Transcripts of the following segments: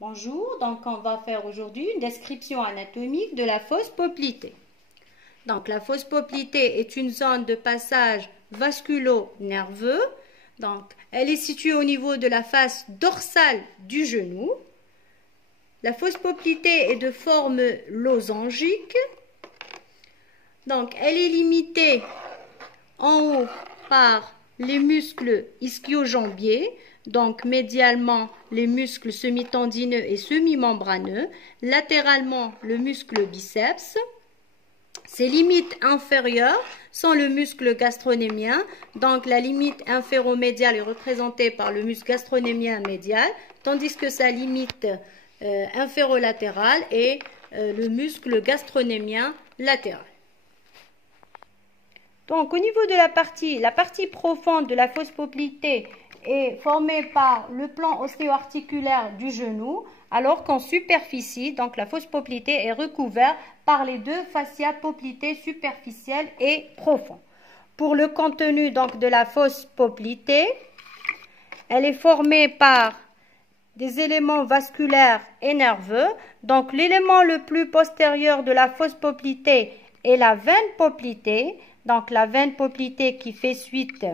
Bonjour, donc on va faire aujourd'hui une description anatomique de la fosse poplitée. Donc la fosse poplitée est une zone de passage vasculo-nerveux. Donc elle est située au niveau de la face dorsale du genou. La fosse poplitée est de forme losangique. Donc elle est limitée en haut par les muscles ischio-jambiers, donc médialement les muscles semi-tendineux et semi-membraneux, latéralement le muscle biceps. Ses limites inférieures sont le muscle gastronémien, donc la limite inféromédiale est représentée par le muscle gastronémien médial, tandis que sa limite inférolatérale est le muscle gastronémien latéral. Donc, au niveau de la partie profonde de la fosse poplitée est formée par le plan ostéo-articulaire du genou, alors qu'en superficie, donc la fosse poplitée est recouverte par les deux fascias poplités superficiels et profonds. Pour le contenu donc de la fosse poplitée, elle est formée par des éléments vasculaires et nerveux. Donc, l'élément le plus postérieur de la fosse poplitée est la veine poplitée. Donc, la veine poplitée qui fait suite,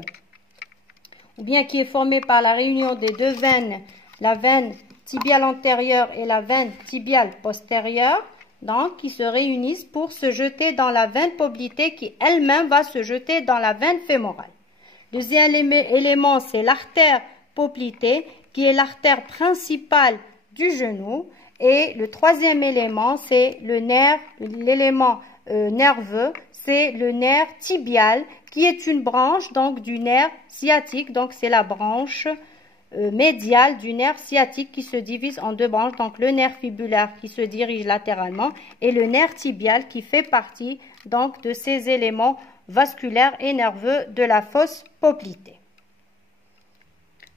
ou bien qui est formée par la réunion des deux veines, la veine tibiale antérieure et la veine tibiale postérieure, donc qui se réunissent pour se jeter dans la veine poplitée qui elle-même va se jeter dans la veine fémorale. Deuxième élément, c'est l'artère poplitée qui est l'artère principale du genou. Et le troisième élément, c'est le nerf, l'élément nerveux, c'est le nerf tibial qui est une branche donc du nerf sciatique. Donc c'est la branche médiale du nerf sciatique qui se divise en deux branches. Donc le nerf fibulaire qui se dirige latéralement et le nerf tibial qui fait partie donc de ces éléments vasculaires et nerveux de la fosse poplitée.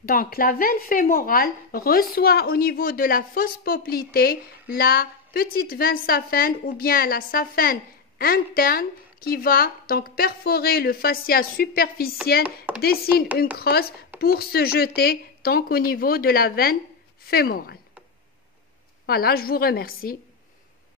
Donc la veine fémorale reçoit au niveau de la fosse poplitée la petite veine saphène ou bien la saphène interne qui va donc perforer le fascia superficiel, dessine une crosse pour se jeter donc au niveau de la veine fémorale. Voilà, je vous remercie.